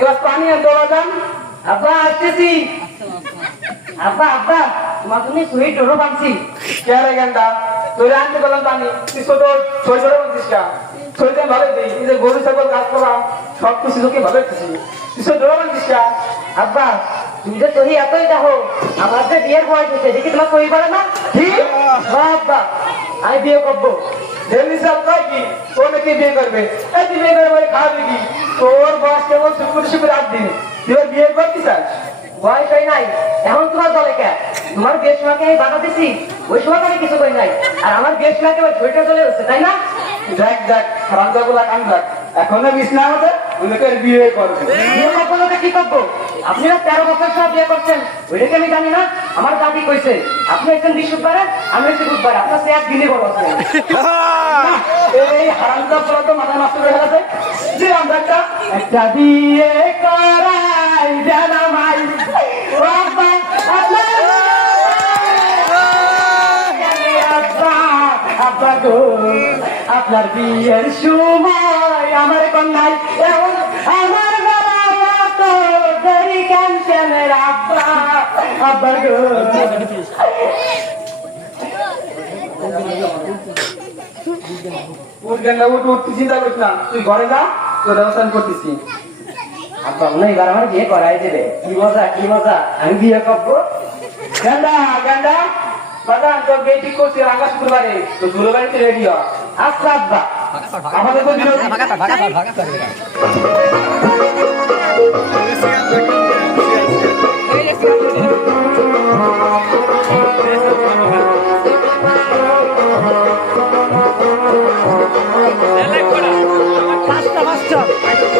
Glass পানি আনতে বাজান। আব্বা আসতেছি। আব্বা আব্বা তোমার তুমি সুইট ডোরো বানছি। কে রে গেন্দা তোর আনতে বললাম পানি তুই ছোট ছয় ডোরো বানছিস কা ছয়টা ভালো দেই এই যে গরু ছাগল গাছ পালা সব কিছু তোকে ভালো দিছি তুই ছোট ডোরো বানছিস কা। আব্বা তুমি যে তোহি এতই দেখো আমার যে বিয়ের বয়স হয়েছে দেখি তোমার সহি পারে না কি আব্বা আমি বিয়ে করবো ডেলি সাল কয় কি ও নাকি বিয়ে করবে এই তুই বিয়ে করে বলে খাওয়াবি কি তোর বয়স কেবল শুক্র শুক্র 8 দিন তুই বিয়ে করতে চাস বয়স হয় নাই এখন তোমার দলে কে তোমার বিয়ের সময়কে আমি বাধা দিছি ওই সময় আমি কিছু করি নাই আর আমার বিয়ের সময়কে ওই ঝুঁইটা চলে হচ্ছে তাই না দেখ দেখ হারামজাগুলা কান দেখ এখনো বিছনা আমাদের ওদেরকে বিয়ে করবে বিয়ে করতে কি করবো আপনি 13 বছর সব বিয়ে করছেন ওইটাকে আমি জানি না আমার দাদি কইছে আপনি একজন বৃহস্পতিবার আমি হচ্ছে বুধবার আপনার সে একদিনই বড় আছে এই হারামজাগুলা তো মাথা নষ্ট হয়ে গেছে যে আমরা একটা বিয়ে করাই জানা মাই বাবা আব্বা গো আপনার বিয়ের সময় আমার কন্যাই এখন আমার বেলা তো দেরি ক্যান্সেলের আব্বা আব্বা গো উঠতে চিন্তা করিস না তুই ঘরে যা তোর ব্যবস্থা করতেছি আব্বা মনে এবার আমার বিয়ে করাই দেবে কি মজা আমি বিয়ে করবো গান্ডা গান্ডা বাজান তোর বিয়ে ঠিক করছি আগামী শুক্রবারে তো দুলো বাড়িতে রেডি হ আচ্ছা আব্বা আমাদের তো Hãy subscribe cho kênh Ghiền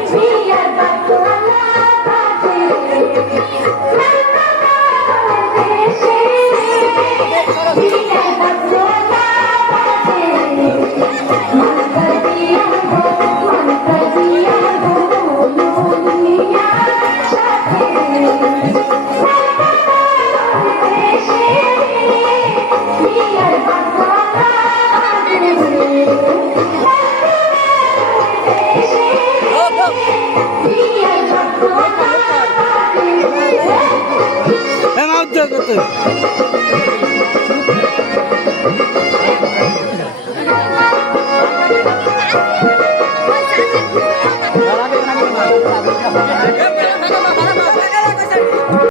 Mì Gõ để không bỏ lỡ những video hấp dẫn